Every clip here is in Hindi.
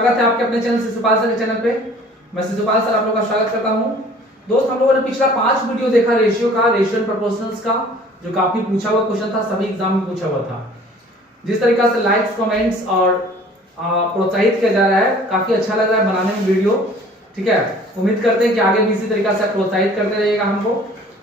स्वागत है आपके अपने चैनल शिशुपाल सर के चैनल पे। मैं शिशुपाल सर आप लोगों का स्वागत करता हूं। दोस्त, हम लोगों ने पिछला 5 वीडियो देखा रेशियो का, रेशियो एंड प्रोपोर्शनल्स का, जो काफी पूछा हुआ क्वेश्चन था, सभी एग्जाम में पूछा हुआ था। जिस तरीका से लाइक्स, कमेंट्स और प्रोत्साहित किया जा रहा है, काफी अच्छा लग रहा है बनाने में वीडियो। ठीक है, उम्मीद करते हैं कि आगे भी इसी तरीका से प्रोत्साहित करते रहिएगा हमको,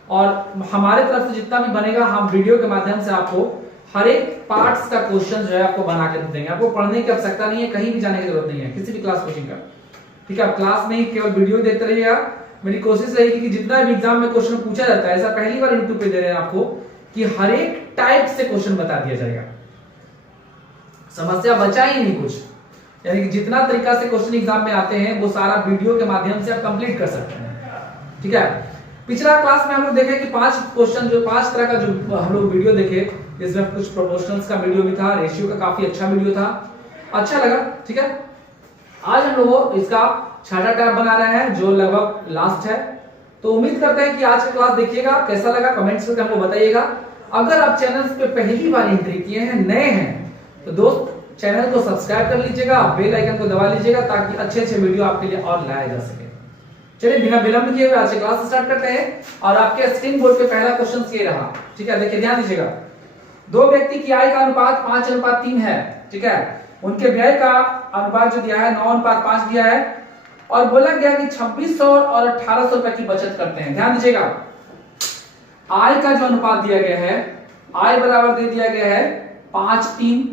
और हमारे तरफ से जितना भी बनेगा हम वीडियो के माध्यम से आपको हर एक पार्ट्स का क्वेश्चन जो है आपको बना के देंगे। आपको पढ़ने की आवश्यकता नहीं है, कहीं भी जाने की जरूरत नहीं है, किसी भी क्लास कोचिंग का। ठीक है, आप क्लास में ही केवल वीडियो देखते रहिएगा। मेरी कोशिश रहेगी कि जितना भी एग्जाम में क्वेश्चन पूछा जाता है, ऐसा पहली बार यूट्यूब पे दे रहे हैं आपको कि हर एक टाइप से क्वेश्चन बता दिया जाएगा, समस्या बचा ही नहीं कुछ। यानी कि जितना तरीका से क्वेश्चन एग्जाम में आते हैं वो सारा वीडियो के माध्यम से आप कंप्लीट कर सकते हैं। ठीक है, पिछला क्लास में हम लोग देखे कि 5 क्वेश्चन, जो 5 तरह का जो हम लोग वीडियो देखे, इसमें कुछ प्रोपोर्शनल्स का वीडियो भी था, रेशियो का काफी अच्छा वीडियो था, अच्छा लगा। ठीक है, आज हम लोग इसका 6वां टैब बना रहे हैं जो लगभग लास्ट है। तो उम्मीद करते हैं कि आज का क्लास देखिएगा, कैसा लगा कमेंट्स करके हमको बताइएगा। अगर आप चैनल पे पहली बार एंट्री किए हैं, नए हैं, तो दोस्त चैनल को सब्सक्राइब कर लीजिएगा, बेल आइकन को दबा लीजिएगा ताकि अच्छे अच्छे वीडियो आपके लिए और लाया जा सके। चलिए बिना विलंब किए हुए आज की क्लास स्टार्ट करते हैं। और आपके स्क्रीन बोर्ड पे पहला क्वेश्चन ये रहा। ठीक है, देखिए ध्यान दीजिएगा। दो व्यक्ति की आय का अनुपात 5:3 है। ठीक है, उनके व्यय का अनुपात जो दिया है 9:5 दिया है, और बोला गया कि 2600 और 1800 रुपए की बचत करते हैं। ध्यान दीजिएगा, आय का जो अनुपात दिया गया है, आय बराबर दे दिया गया है 5:3,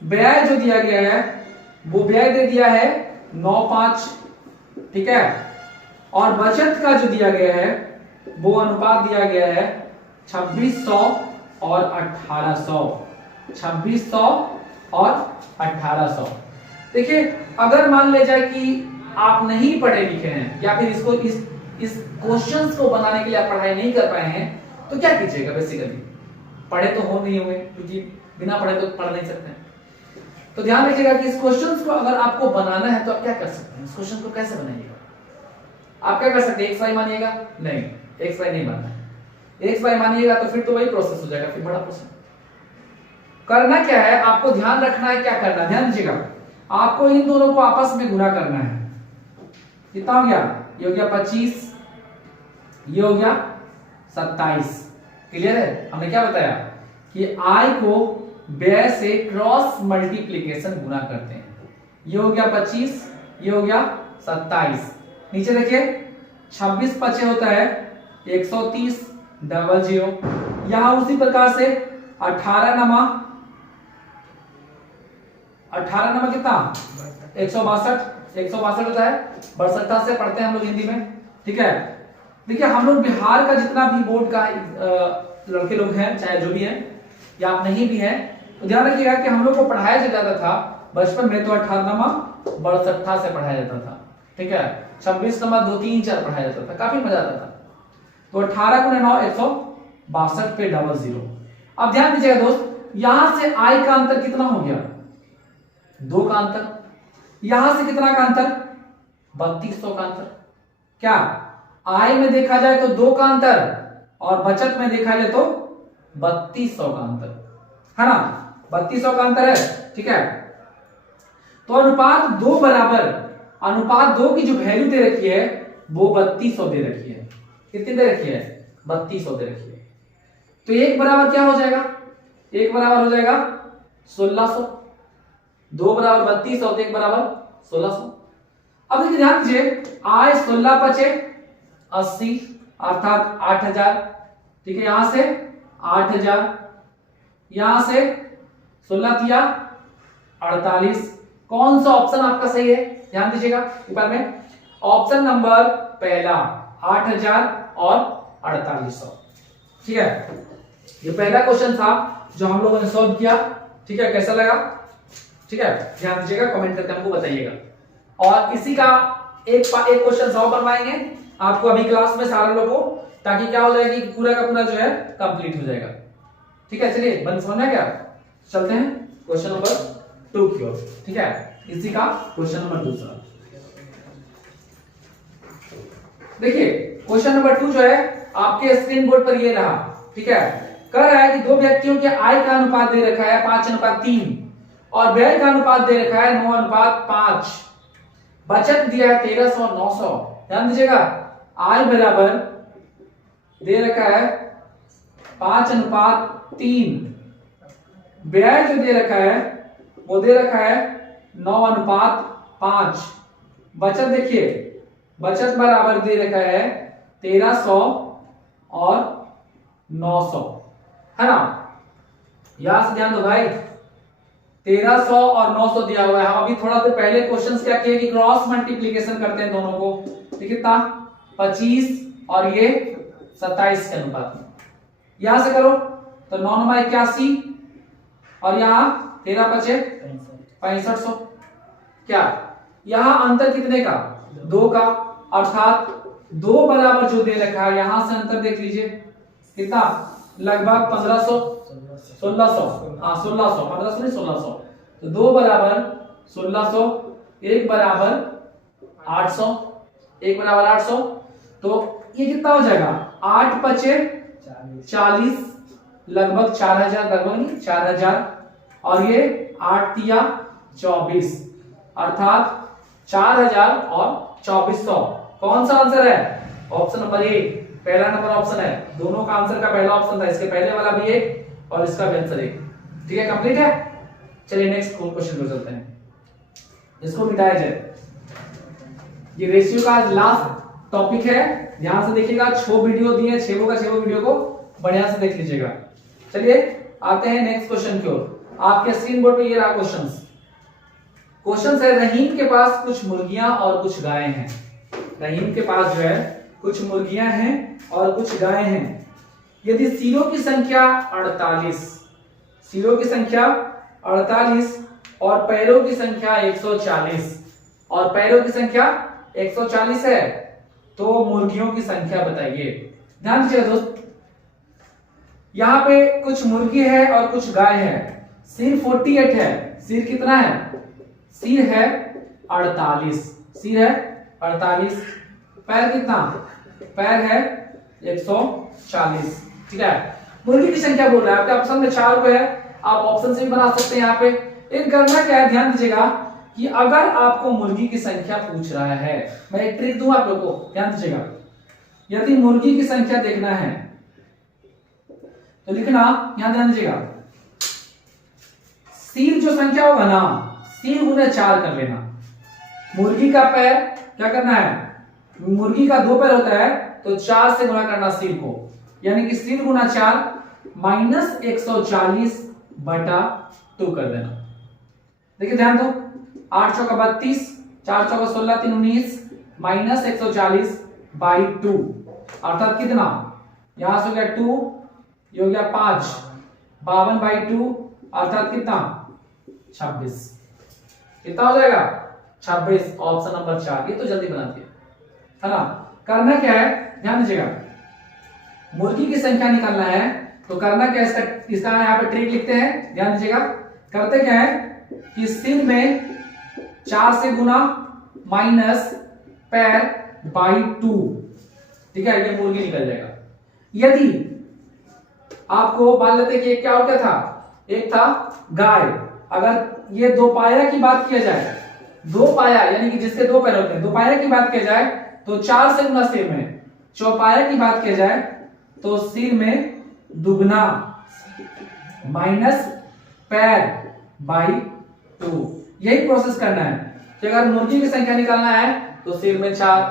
व्यय जो दिया गया है वो व्यय दे दिया है 9:5। ठीक है, और बचत का जो दिया गया है वो अनुपात दिया गया है 2600 और 1800। 2600 और 1800। देखिए, अगर मान ले जाए कि आप नहीं पढ़े लिखे हैं या फिर इसको इस क्वेश्चंस को बनाने के लिए आप पढ़ाई नहीं कर पाए हैं, तो क्या कीजिएगा? बेसिकली पढ़े तो हो नहीं होंगे, क्योंकि बिना पढ़े तो पढ़ नहीं सकते हैं। तो ध्यान रखिएगा कि इस क्वेश्चंस को अगर आपको बनाना है तो आप क्या कर सकते हैं, इस क्वेश्चन को कैसे बनाइएगा? आप क्या कर सकते हैं? एक्स वाई मानिएगा? नहीं, एक्स वाई नहीं मानना है। एक्स वाई मानिएगा तो फिर तो वही प्रोसेस हो जाएगा, फिर बड़ा प्रोसेस। करना क्या है, आपको ध्यान रखना है, क्या करना है ध्यान दीजिएगा। आपको इन दोनों को आपस में गुणा करना है। कितना हो गया? ये हो गया 25, ये हो गया 27। क्लियर है? हमने क्या बताया कि आय को व्यय से क्रॉस मल्टीप्लीकेशन गुणा करते हैं। ये हो गया 25, ये हो गया 27। नीचे देखिए 26 5 होता है 130, डबल 0। यहां उसी प्रकार से 18 नमा कितना? 162 होता है। 62 से पढ़ते हैं हम लोग हिंदी में। ठीक है, देखिए हम लोग बिहार का जितना भी बोर्ड का लड़के लोग हैं, चाहे जो भी हैं या आप नहीं भी हैं, तो ध्यान रखिएगा कि हम लोग को पढ़ाया जाता था बचपन में तो 18 नमा 62 से पढ़ाया जाता था। ठीक है, 26 नमा 2 3 4 पढ़ाया जाता था, काफी मजा आता था। तो 18 × 9 162 पे डबल 0। अब ध्यान दीजिएगा दोस्त, यहां से आय का अंतर कितना हो गया? 2 का अंतर। यहां से कितना का अंतर? 3200 का अंतर। क्या आय में देखा जाए तो 2 का अंतर, और बचत में देखा जाए तो 3200 का अंतर है ना? 3200 का अंतर है। ठीक है, तो अनुपात 2 बराबर, अनुपात 2 की जो वैल्यू दे रखी है वो 3200 दे रखी है। कितनी दे रखी है? 3200 दे रखी है। तो 1 बराबर क्या हो जाएगा? 1 बराबर हो जाएगा 1600। 2 बराबर 3200 और 1 बराबर 1600। अब देखिए ध्यान दीजिए, आय 16 5 80 अर्थात 8000। ठीक है, यहां से 8000, यहां से 16 तिया 48। कौन सा ऑप्शन आपका सही है? ध्यान दीजिएगा ऊपर में ऑप्शन नंबर पहला 8000 और 4800। ठीक है, ये पहला क्वेश्चन था जो हम लोगों ने सॉल्व किया। ठीक है, कैसा लगा? ठीक है, ध्यान दीजिएगा, कमेंट करके हमको बताइएगा। और इसी का एक क्वेश्चन सॉल्व करवाएंगे आपको अभी क्लास में सारे लोगों को, ताकि क्या हो जाएगी, पूरा का पूरा जो है कंप्लीट हो जाएगा। ठीक है, चलिए बंद समझना क्या, चलते हैं क्वेश्चन नंबर 2 की ओर। ठीक है, इसी का क्वेश्चन नंबर 2। देखिए क्वेश्चन नंबर 2 जो है आपके स्क्रीन बोर्ड पर ये रहा। ठीक है, कह रहा है कि दो व्यक्तियों के आय का अनुपात दे रखा है 5:3, और व्यय का अनुपात दे रखा है 9:5, बचत दिया है 1300 और 900। ध्यान दीजिएगा, आय बराबर दे रखा है 5:3, व्यय जो दे रखा है वो दे रखा है 9:5, बचत देखिए, बचत बराबर दे रखा है 1300 और 900, है ना। यहां से ध्यान दो भाई, 1300 और 900 दिया हुआ है। हम अभी थोड़ा देर पहले क्वेश्चंस क्या किए कि क्रॉस मल्टीप्लीकेशन करते हैं दोनों को, तो कितना 25 और ये 27 के अनुपात में। यहां से करो तो 9×81 और यहां 13×5 6500। क्या यहां अंतर कितने का? 2 का, अर्थात 2 बराबर जो दे रखा है, यहां से अंतर देख लीजिए कितना, लगभग 1500 1600, हाँ 1600, 1500 नहीं 1600, तो 2 बराबर 1600, 1 बराबर 800, 1 बराबर 800, तो ये कितना हो जाएगा 8×5 40, लगभग 4000, लगभग नहीं 4000, और ये 8×3 24, अर्थात 4000 और 2400। कौन सा आंसर है? ऑप्शन नंबर ए, पहला नंबर ऑप्शन है। दोनों का आंसर का पहला ऑप्शन था, इसके पहले वाला भी एक और इसका भी आंसर एक। ठीक है, कंप्लीट है। चलिए नेक्स्ट क्वेश्चन पर चलते हैं, इसको मिटाया जाए। ये रेशियो का लास्ट टॉपिक है, ध्यान से देखिएगा। 6 वीडियो दिए, 6 का 6 वीडियो को बढ़िया से देख लीजिएगा। चलिए आते हैं नेक्स्ट क्वेश्चन की ओर। आपके स्क्रीन बोर्ड पे ये रहा क्वेश्चन है, रहीम के पास कुछ मुर्गियां और कुछ गायें हैं। रहीम के पास जो है कुछ मुर्गियां हैं और कुछ गायें हैं। यदि सिरों की संख्या 48, सिरों की संख्या 48 और पैरों की संख्या 140, और पैरों की संख्या 140 है, तो मुर्गियों की संख्या बताइए। ध्यान दीजिए दोस्त, यहां पे कुछ मुर्गी है और कुछ गाय है। सिर 48 है, सिर कितना है? सिर है 48, सिर है 48, पैर कितना? पैर है 140। ठीक है, मुर्गी की संख्या बोल रहा है, आपके ऑप्शन में 4 को है, आप ऑप्शन से भी बना सकते हैं। यहाँ पे एक करना क्या है, ध्यान दीजिएगा कि अगर आपको मुर्गी की संख्या पूछ रहा है, मैं एक ट्रिक दूं आप लोगों को, ध्यान दीजिएगा। यदि मुर्गी की संख्या देखना है तो लिखना, यहां ध्यान दीजिएगा, सिर जो संख्या होगा ना, सिर गुने 4 कर लेना। मुर्गी का पैर क्या करना है, मुर्गी का 2 पैर होता है, तो 4 से गुणा करना सिर को, यानी कि सिर गुना 4 माइनस 140/2 कर देना। देखिए ध्यान दो, 8 चौका 32, 4 चौका 16, 3 19, माइनस 140/2, अर्थात कितना, यहां से हो गया 2, ये हो गया 5, 52/2, अर्थात कितना 26। कितना हो जाएगा 26, ऑप्शन नंबर 4। ये तो जल्दी बनाती है ना। करना क्या है, ध्यान दीजिएगा, मुर्गी की संख्या निकालना है तो करना क्या है, इसका यहाँ पे ट्रिक लिखते हैं, ध्यान दीजिएगा। करते क्या है कि सिर में 4 से गुना माइनस पैर बाई 2, ठीक है, ये मुर्गी निकल जाएगा। यदि आपको मान लेते कि क्या और क्या था, एक था गाय, अगर ये 2 पाया की बात किया जाए, 2 पाया यानी कि जिसके 2 पैर होते हैं, 2 पाया की बात किया जाए तो 4 से गुना सिर में, चौपाया की बात किया जाए तो सिर में दुगना माइनस पैर बाई 2। यही प्रोसेस करना है कि अगर मुर्गी की संख्या निकालना है तो सिर में 4,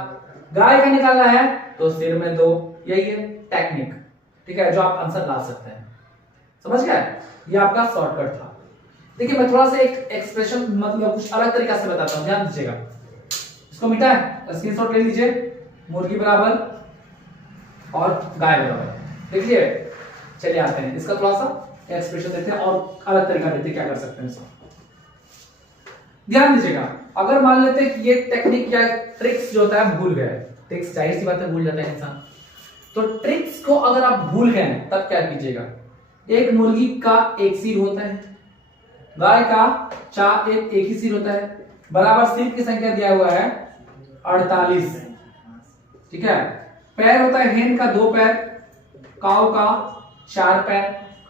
गाय का निकालना है तो सिर में 2। यही है टेक्निक, ठीक है, जो आप आंसर ला सकते हैं। समझ गए, ये आपका शॉर्टकट था। देखिए मैं थोड़ा सा एक एक्सप्रेशन मतलब कुछ अलग तरीका से बताता हूं, ध्यान दीजिएगा। इसको मिटा है, स्क्रीनशॉट ले लीजिए, मुर्गी बराबर और गाय बराबर, देखिए। चलिए आते हैं, इसका थोड़ा सा एक्सप्रेशन देते हैं और अलग तरीका देते हैं, क्या कर सकते हैं इसको। ध्यान दीजिएगा, अगर मान लेते हैं कि ये टेक्निक या ट्रिक्स जो होता है भूल गए, ट्रिक्स जाहिर सी बात है भूल जाता है इंसान, तो ट्रिक्स को अगर आप भूल गए तब क्या कीजिएगा, एक मुर्गी का एक सिर होता है, गाय का एक ही सिर होता है, बराबर सिर की संख्या दिया हुआ है 48, ठीक है। पैर होता है हेन का 2 पैर, काऊ का 4 पैर,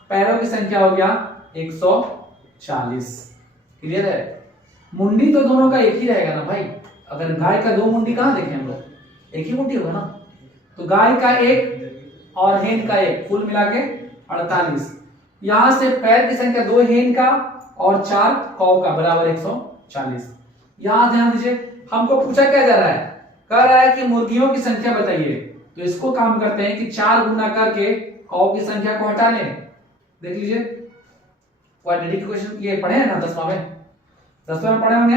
पैरों की संख्या हो गया 140। क्लियर है? मुंडी तो दोनों का एक ही रहेगा ना भाई, अगर गाय का 2 मुंडी कहाँ देखें हम लोग, एक ही मुंडी होगा ना, तो गाय का 1 और हेन का 1, कुल मिला के 48। यहां से पैर की संख्या 2 हेन का और 4 कौ का बराबर 140। यहां ध्यान दीजिए, हमको पूछा क्या जा रहा है, कह रहा है कि मुर्गियों की संख्या बताइए, तो इसको काम करते हैं कि 4 गुना करके कौ की संख्या को हटा लें। देख लीजिए क्वाड्रेटिक इक्वेशन ये पढ़े हैं ना 10वां में पढ़े होंगे।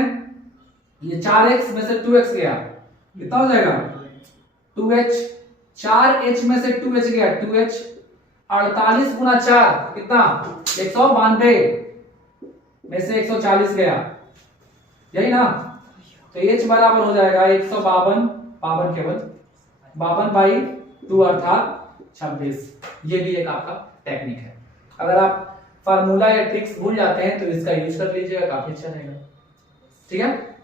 ये 4x में से 2x गया, कितना हो जाएगा 2h, 4h में से 2h गया 2h, 48 गुना 4 कितना 192 में से 140 गया, यही ना, तो h बराबर हो जाएगा 152, पावर केवल 52/2 अर्थात 26। ये भी एक आपका टेक्निक है, अगर आप फार्मूला या ट्रिक्स भूल जाते हैं तो इसका यूज कर लीजिएगा, काफी अच्छा रहेगा। ठीक है,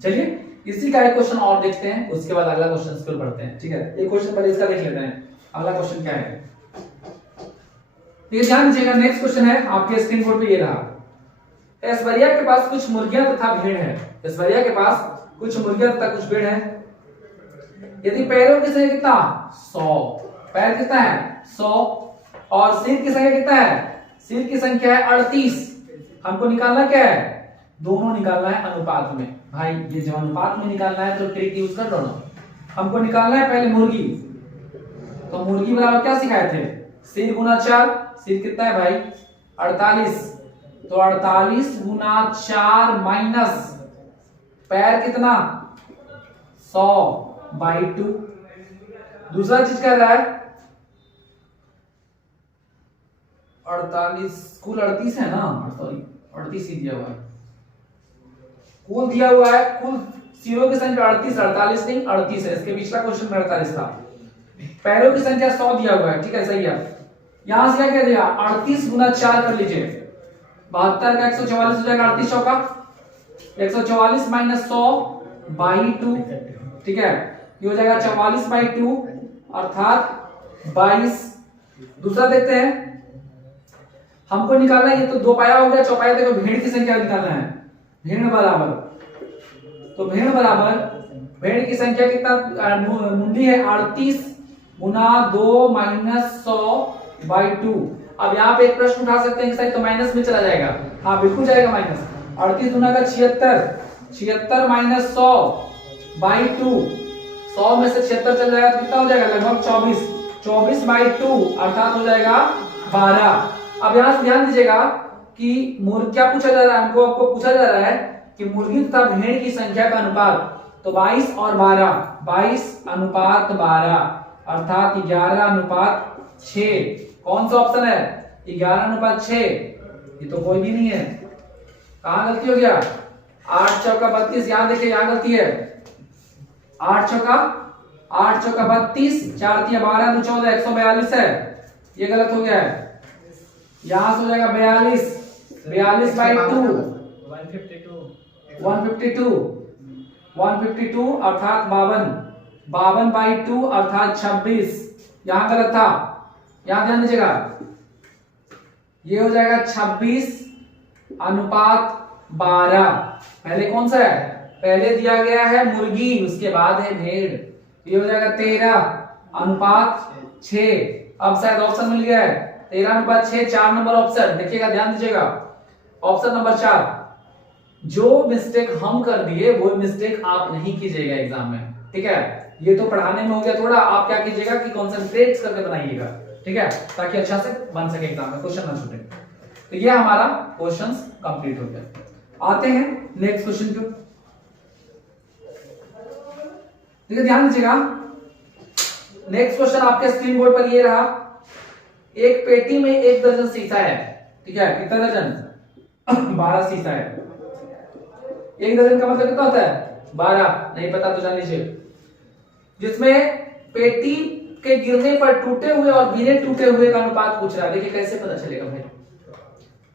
चलिए इसी का एक क्वेश्चन और देखते हैं, उसके बाद अगला क्वेश्चन स्कूल पढ़ते हैं। ठीक है, एक क्वेश्चन पहले इसका देख लेते हैं, अगला क्वेश्चन क्या है। ये ध्यान दीजिएगा, नेक्स्ट क्वेश्चन है आपके स्क्रीन बोर्ड पे, ये रहा। ऐश्वर्या के पास कुछ मुर्गियां तथा भेड़ है। ऐश्वर्या के पास कुछ मुर्गियां तथा कुछ भेड़ है। यदि पैरों की संख्या कितना 100, पैर कितना है 100, और सिर की संख्या कितना है, सिर की संख्या है 38, हमको निकालना क्या है, दोनों निकालना है अनुपात में। भाई ये जब अनुपात में निकालना है तो ट्रिक यूज कर लो ना। हमको निकालना है पहले मुर्गी, तो मुर्गी बराबर क्या सिखाए थे, सिर गुना 4, सिर कितना है भाई 48, तो 48 गुना 4 माइनस पैर कितना 100/2। दूसरा चीज क्या रहा है 48, कुल 38 है ना, सॉरी 38 ही दिया हुआ है, कुल दिया हुआ है, कुल सिरों की संख्या 38, 48 नहीं 38 है, इसके पिछला क्वेश्चन में 48 था। पैरों की संख्या 100 दिया हुआ है, ठीक है सही है। यहां से क्या कह दिया 38 गुना 4 कर लीजिए, 72 का 144 हो जाएगा, 38 चौका 144 माइनस 100/2, ठीक है, ये हो जाएगा 44/2 अर्थात 22। दूसरा देखते हैं, हमको निकालना है, ये तो 2 पाया हो गया, चौपाया देखो भेड़ की संख्या निकालना है, भेड़ बराबर, तो भेड़ बराबर, भेड़ की संख्या कितना मुंडी है 38 गुना 2 माइनस 100/2। अब यहाँ पे एक प्रश्न उठा सकते हैं कि तो माइनस में चला जाएगा, हाँ बिल्कुल जाएगा माइनस, 38 गुना का 76, 76 माइनस 100/2, 100 में से 76 चल जाएगा तो कितना हो जाएगा लगभग 24, 24/2 अर्थात हो जाएगा 12। अब यहाँ से ध्यान दीजिएगा कि क्या पूछा जा रहा है, हमको आपको पूछा जा रहा है कि मुर्गी तथा भेड़ की संख्या का अनुपात, तो 22 और 12, 22:12 अर्थात 11:6। कौन सा ऑप्शन है 11:6, ये तो कोई भी नहीं है, कहां गलती हो गया 8 चौका 32, यहां देखिए यहां गलती है, 8 चौका 32, 4 3 12 2 14 142 है, ये गलत हो गया है, यहां से हो जाएगा 42/2 152 अर्थात 52/2 अर्थात 26, यहां गलत था, यहां ध्यान दीजिएगा, ये हो जाएगा 26:12। पहले कौन सा है, पहले दिया गया है मुर्गी, उसके बाद है भेड़, ये हो जाएगा 13:6। अब शायद ऑप्शन मिल गया है 13:6, 4 नंबर ऑप्शन देखिएगा, ध्यान दीजिएगा, ऑप्शन नंबर 4। जो मिस्टेक हम कर दिए वो मिस्टेक आप नहीं कीजिएगा एग्जाम में, ठीक है, ये तो पढ़ाने में हो गया थोड़ा, आप क्या कीजिएगा कि कॉन्सेंट्रेट करके बनाइएगा, ठीक है, ताकि अच्छा से बन सके एग्जाम में, क्वेश्चन ना छूटे। तो ये हमारा क्वेश्चंस कंप्लीट हो गया। आते हैं नेक्स्ट क्वेश्चन पे, ठीक है, ध्यान दीजिएगा, नेक्स्ट क्वेश्चन आपके स्क्रीन बोर्ड पर ये रहा। एक पेटी में 1 दर्जन शीशा है, ठीक है, कितना दर्जन 12 शीशा है। 1 दर्जन का मतलब कितना होता है 12, नहीं पता तो जान लीजिए। जिसमें पेटी के गिरने पर टूटे हुए और बिना टूटे हुए का अनुपात पूछ रहा है। देखिए कैसे पता चलेगा भाई,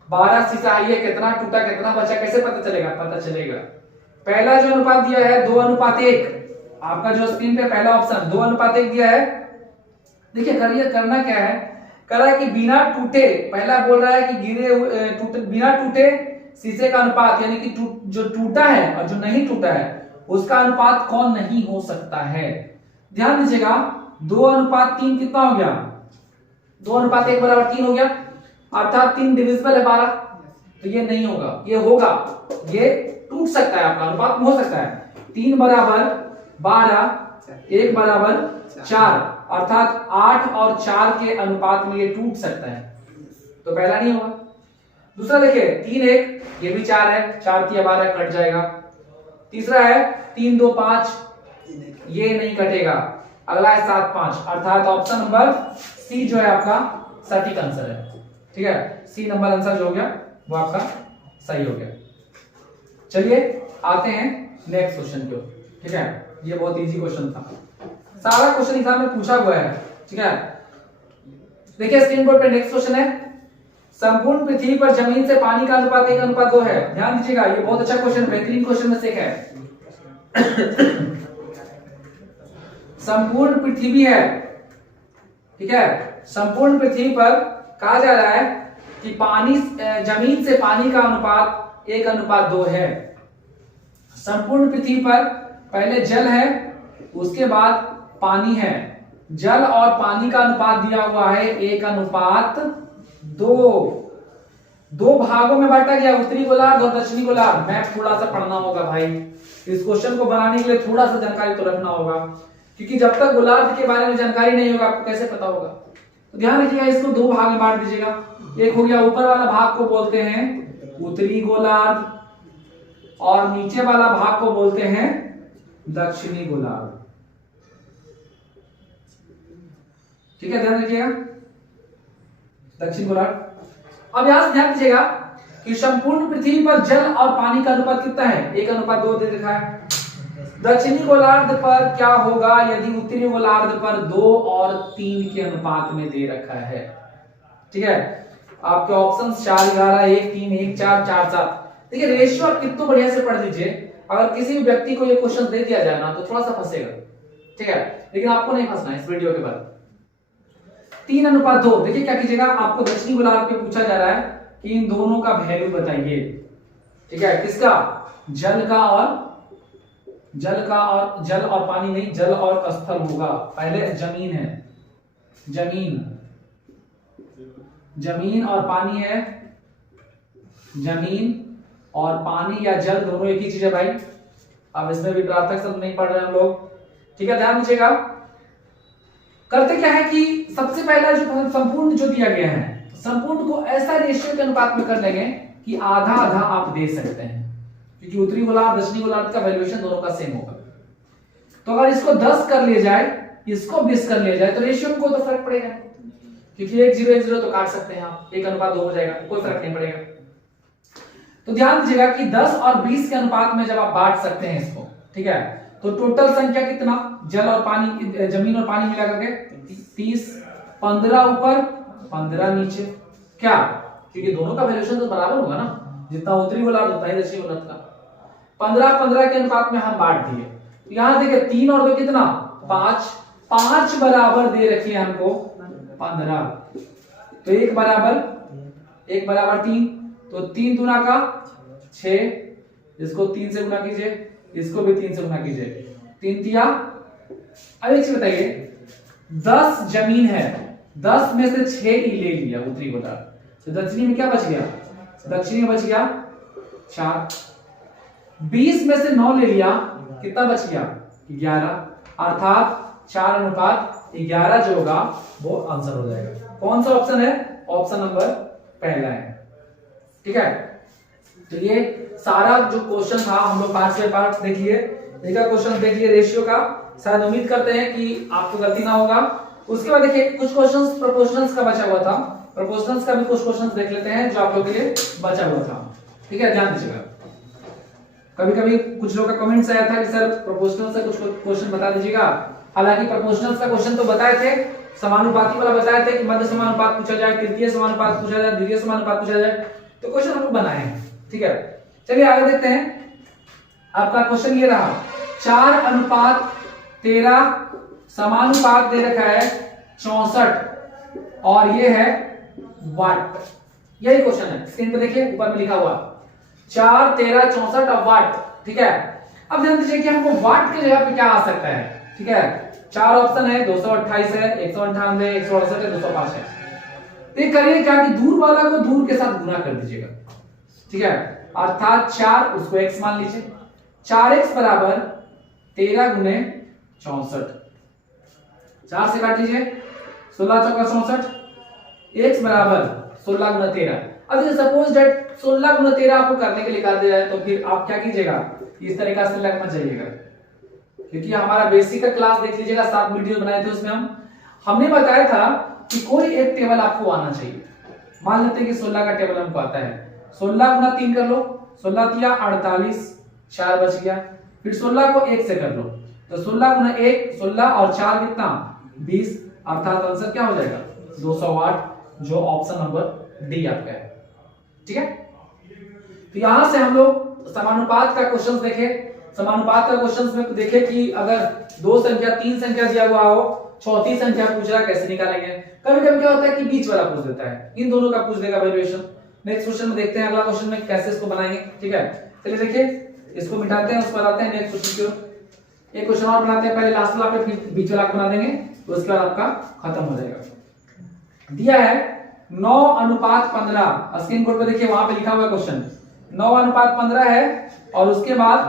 12 शीशा आई है, कितना टूटा कितना बचा कैसे पता चलेगा, पता चलेगा पहला जो अनुपात दिया है 2:1, आपका जो स्क्रीन पे पहला ऑप्शन 2:1 दिया है। देखिए करिए करना क्या है, कह रहा है कि बिना टूटे, पहला बोल रहा है कि गिरे हुए बिना टूटे शीशे का अनुपात यानी कि जो टूटा है और जो नहीं टूटा है उसका अनुपात कौन नहीं हो सकता है। ध्यान दीजिएगा 2:3 कितना हो गया, 2:1 हो गया, अर्थात 3 डिविजिबल है 12, तो ये नहीं होगा, ये होगा, ये टूट सकता है, आपका अनुपात में हो सकता है 3 बराबर 12, 1 बराबर 4, अर्थात 8 और 4 के अनुपात में ये टूट सकता है, तो पहला नहीं होगा। दूसरा देखिए 3 1, ये भी 4 है, 4 3 12 कट जाएगा। तीसरा है 3 2 5, ये नहीं कटेगा। अगला है 7 5, अर्थात ऑप्शन नंबर सी जो है आपका सटीक आंसर है। ठीक है, सी नंबर आंसर जो हो गया वो आपका सही हो गया। चलिए आते हैं नेक्स्ट क्वेश्चन की ओर। ठीक है, ये बहुत इजी क्वेश्चन था, सारा क्वेश्चन एग्जाम में पूछा हुआ है। ठीक है, देखिए स्क्रीन बोर्ड पे नेक्स्ट क्वेश्चन है, संपूर्ण पृथ्वी पर जमीन से पानी का अनुपात 1:2 है। ध्यान दीजिएगा, ये बहुत अच्छा क्वेश्चन, बेहतरीन क्वेश्चन में से एक है। संपूर्ण पृथ्वी है, ठीक है, संपूर्ण पृथ्वी पर कहा जा रहा है कि पानी जमीन से पानी का अनुपात 1:2 है। संपूर्ण पृथ्वी पर पहले जल है, उसके बाद पानी है, जल और पानी का अनुपात दिया हुआ है 1:2। दो भागों में बांटा गया, उत्तरी गोलार्ध और दक्षिणी गोलार्ध। मैप थोड़ा सा पढ़ना होगा भाई, इस क्वेश्चन को बनाने के लिए थोड़ा सा जानकारी तो रखना होगा, क्योंकि जब तक गोलार्ध के बारे में जानकारी नहीं होगा आपको कैसे पता होगा। तो ध्यान रखिएगा, इसको 2 भाग में बांट दीजिएगा। एक हो गया ऊपर वाला भाग को बोलते हैं उत्तरी गोलार्ध और नीचे वाला भाग को बोलते हैं दक्षिणी गोलार्ध। ठीक है, ध्यान रखिएगा दक्षिण गोलार्ध। अब यहां से ध्यान दीजिएगा कि संपूर्ण पृथ्वी पर जल और पानी का अनुपात कितना है, 1:2 दे रखा है। दक्षिणी गोलार्ध पर क्या होगा यदि उत्तरी गोलार्ध पर 2 और 3 के अनुपात में दे रखा है। ठीक है, आपके ऑप्शन 4 11 1 3 1 4 4 7। देखिए रेशियो आप कितना बढ़िया से पढ़ लीजिए, अगर किसी भी व्यक्ति को ये क्वेश्चन दे दिया जाए ना तो थोड़ा सा फंसेगा। ठीक है, लेकिन आपको नहीं फंसना है इस वीडियो के बाद। 3:2, देखिए क्या कीजिएगा, आपको दक्षिणी गोलार्ध पे पूछा जा रहा है कि इन दोनों का वैल्यू बताइए। ठीक है, किसका, जल और पानी नहीं, जल और स्थल होगा। पहले जमीन है, जमीन और पानी है, जमीन और पानी या जल दोनों एक ही चीज है भाई। अब इसमें भी प्रार्थक शब्द नहीं पढ़ रहे हम लोग। ठीक है, ध्यान दीजिएगा, करते क्या है कि सबसे पहला जो संपूर्ण जो दिया गया है, संपूर्ण को ऐसा रेशियो के अनुपात में कर लेंगे कि आधा आधा आप दे सकते हैं, क्योंकि उत्तरी गोलार्ध दक्षिणी गोलार्ध का वैल्यूएशन दोनों का सेम होगा। तो अगर इसको 10 कर लिया जाए, इसको 20 कर लिया जाए, तो रेशियो में कोई तो फर्क पड़ेगा, क्योंकि 1 0 1 0 तो काट सकते हैं आप, 1:2 हो जाएगा, कोई फर्क नहीं पड़ेगा। तो ध्यान दीजिएगा कि 10 और 20 के अनुपात में जब आप बांट सकते हैं इसको, ठीक है, तो टोटल संख्या कितना, जल और पानी, जमीन और पानी मिला करके 30, 15 ऊपर 15 नीचे, क्या, क्योंकि दोनों का वैल्यूएशन तो बराबर होगा ना, जितना उत्तरी गोलार्ध उतना ही दक्षिणी गोलार्ध का। 15 के अनुपात में हम बांट दिए। यहां देखिए 3 और 2 कितना, 5 बराबर दे रखिए हमको 15, तो 1 बराबर 3, तो 3 दूना का 6, इसको 3 से गुना कीजिए, इसको भी 3 से गुना कीजिए, 3 तिया। अब एक चीज बताइए, 10 जमीन है, 10 में से 6 ही ले लिया उत्तरी गोलार्ध, तो दक्षिणी में क्या बच गया, दक्षिणी में बच गया 4। 20 में से 9 ले लिया, कितना बच गया 11, अर्थात 4:11 जो होगा वो आंसर हो जाएगा। कौन सा ऑप्शन है, ऑप्शन नंबर पहला है। ठीक है, तो ये सारा जो क्वेश्चन था हम लोग 5 पार्ट देख लिए, क्वेश्चन देख लिए रेशियो का। शायद उम्मीद करते हैं कि आपको गलती ना होगा। उसके बाद देखिए कुछ क्वेश्चंस प्रोपोर्शनल्स का बचा हुआ था, प्रोपोर्शनल्स का भी कुछ क्वेश्चंस देख लेते हैं जो आप लोगों के लिए बचा हुआ था। ठीक है, ध्यान दीजिएगा, कभी कभी कुछ लोगों का कमेंट्स आया था कि सर प्रोपोर्शनल से कुछ क्वेश्चन बता दीजिएगा। हालांकि प्रोपोर्शनल्स का क्वेश्चन तो बताए थे, समानुपाती वाला बताए थे कि मध्य समानुपात पूछा जाए, तृतीय समानुपात पूछा जाए, द्वितीय समानुपात पूछा जाए, तो क्वेश्चन हम लोग बनाए हैं। ठीक है, चलिए आगे देखते हैं। आपका क्वेश्चन ये रहा, 4:13 समानुपात दे रखा है 64 और ये है वाट। यही क्वेश्चन है, स्क्रीन पे देखिए ऊपर में लिखा हुआ 4 13 64 वाट, ठीक है। अब ध्यान दीजिए कि हमको वाट की जगह पे क्या आ सकता है, ठीक है। 4 ऑप्शन है, 228 है, 198, 168 है, 205 है। तो करिए क्या कि दूर वाला को दूर के साथ गुना कर दीजिएगा, ठीक है। अर्थात 4 उसको x मान लीजिए, 4x बराबर 13 गुने 64, 4 से काट लीजिए, 16 चौका 64, x बराबर 16 गुना 13। अब सपोज दैट 16 गुना 13 आपको करने के लिए कर दिया है, तो फिर आप क्या कीजिएगा, इस तरीका से लगना चाहिएगा, क्योंकि हमारा बेसिक का क्लास देख लीजिएगा, 7 वीडियो बनाए थे, उसमें हमने बताया था कि कोई एक टेबल आपको आना चाहिए। मान लेते हैं कि 16 का टेबल हमको आता है, 16 गुना 3 कर लो, 16 तिया 48, 4 बच गया। फिर 16 को 1 से कर लो, तो 16 गुना 1 16 और 4 कितना 20, अर्थात आंसर क्या हो जाएगा 208, जो ऑप्शन नंबर डी आपका है, ठीक है। तो यहां से हम लोग समानुपात का क्वेश्चन देखे। समानुपात का क्वेश्चन में देखे कि अगर 2 संख्या 3 संख्या दिया हुआ हो, चौथी संख्या पूछ रहा, कैसे निकालेंगे। कभी कभी क्या होता है कि बीच वाला पूछ देता है, इन दोनों का पूछ देगा वैल्यूएशन। नेक्स्ट क्वेश्चन में देखते हैं, अगला क्वेश्चन में कैसे इसको बनाएंगे, ठीक है। चलिए देखिए, इसको मिटाते हैं, उसको बनाते हैं नेक्स्ट क्वेश्चन की ओर। एक क्वेश्चन और बनाते हैं, पहले लास्ट वाला पे फिर बीच वाला बना देंगे, तो उसके बाद आपका खत्म हो जाएगा। दिया है 9:15, स्क्रीन बोर्ड पे देखिए, वहां पे लिखा हुआ है क्वेश्चन 9:15 है, और उसके बाद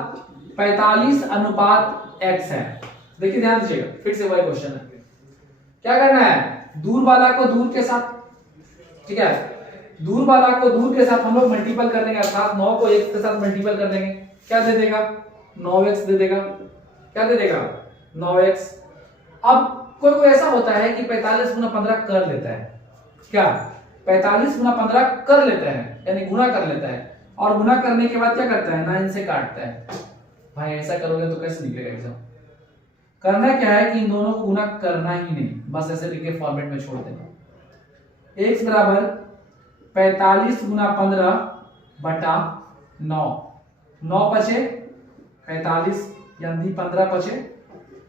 45:x है। देखिए ध्यान दीजिएगा, फिर से वही क्वेश्चन है। क्या करना है, दूर वाला को दूर के साथ, ठीक है, दूर वाला को दूर के साथ हम लोग मल्टीपल कर देंगे, अर्थात 9 को 1 के साथ मल्टीपल कर देंगे। क्या दे देगा 9x दे देगा, क्या दे देगा 9x। अब कोई ऐसा होता है कि 45 गुना 15 कर लेता है, क्या 45 गुना 15 कर लेता है, यानी गुना कर लेता है, और गुना करने के बाद क्या करता है 9 से काटता है। भाई ऐसा करोगे तो कैसे निकलेगा एग्जाम। करना क्या है कि इन दोनों को गुना करना ही नहीं, बस ऐसे लिख के फॉर्मेट में छोड़ देना। x बराबर 45 गुना 15 बटा 9, 9 पचे 45, यानी 15 पचे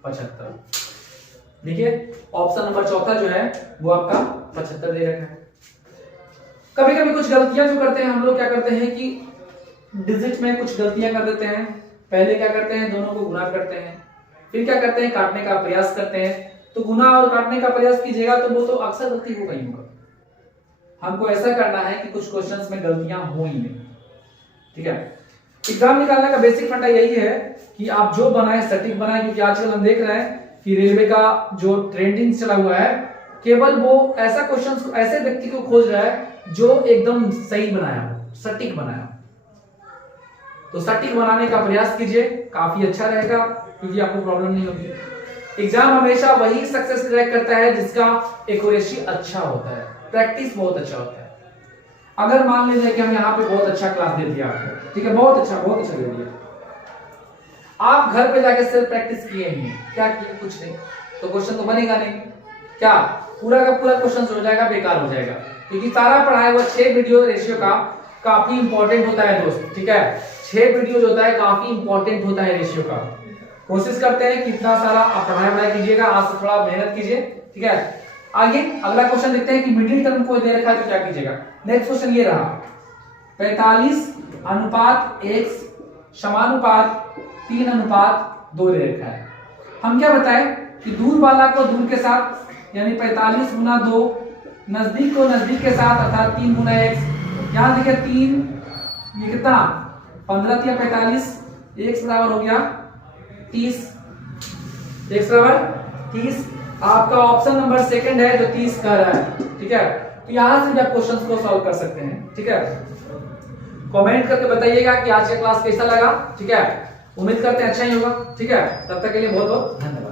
75। देखिए ऑप्शन नंबर चौथा जो है वो आपका 75 दे रखा है। कभी कभी कुछ गलतियां जो करते हैं हम लोग, क्या करते हैं कि डिजिट में कुछ गलतियां कर देते हैं। पहले क्या करते हैं, दोनों को गुना करते हैं, फिर क्या करते हैं काटने का प्रयास करते हैं। तो गुना और काटने का प्रयास कीजिएगा तो वो तो अक्सर गलती होगा ही होगा। हमको ऐसा करना है कि कुछ क्वेश्चंस में गलतियां हो ही नहीं, ठीक है। एग्जाम निकालने का बेसिक फंडा यही है कि आप जो बनाए सटीक बनाए, क्योंकि आजकल हम देख रहे हैं कि रेलवे का जो ट्रेंडिंग चला हुआ है, केवल वो ऐसा क्वेश्चन ऐसे व्यक्ति को खोज रहा है जो एकदम सही बनाया हो, सटीक बनाया हो। तो सटीक बनाने का प्रयास कीजिए, काफी अच्छा रहेगा, क्योंकि आपको प्रॉब्लम नहीं होगी। एग्जाम हमेशा वही सक्सेस क्रैक करता है जिसका एक्यूरेसी अच्छा होता है, प्रैक्टिस बहुत अच्छा होता है। अगर मान लीजिए कि हम यहाँ पे बहुत अच्छा क्लास दे दिया आपको, ठीक है, बहुत अच्छा दे दिया, आप घर पे जाके सिर्फ प्रैक्टिस किए ही नहीं, क्या किए, कुछ नहीं, तो क्वेश्चन तो बनेगा नहीं। क्या पूरा का पूरा क्वेश्चन हो जाएगा, बेकार हो जाएगा, क्योंकि सारा पढ़ाया हुआ 6 वीडियो रेशियो का काफी इंपॉर्टेंट होता है दोस्त, ठीक है। 6 वीडियो जो होता है काफी इंपॉर्टेंट होता है रेशियो का। कोशिश करते हैं कितना सारा आप पढ़ाई कीजिएगा, आज से थोड़ा मेहनत कीजिए, ठीक है। आगे अगला क्वेश्चन देखते हैं कि मिडिल टर्म को दे रखा है तो क्या कीजिएगा। नेक्स्ट क्वेश्चन ये रहा, 45:1 समानुपात 3:2 दे रखा है। हम क्या बताएं कि दूर वाला को दूर के साथ, यानी 45 गुना 2, नजदीक को नजदीक के साथ, अर्थात 3 गुना x। यहां देखिए 3, ये कितना 15 या 45, x बराबर हो गया 30, x बराबर 30। आपका ऑप्शन नंबर सेकंड है जो 30 कर रहा है, ठीक है। तो यहां से भी आप क्वेश्चंस को सॉल्व कर सकते हैं, ठीक है। कमेंट करके बताइएगा कि आज का क्लास कैसा लगा, ठीक है। उम्मीद करते हैं अच्छा ही होगा, ठीक है। तब तक के लिए बहुत बहुत धन्यवाद।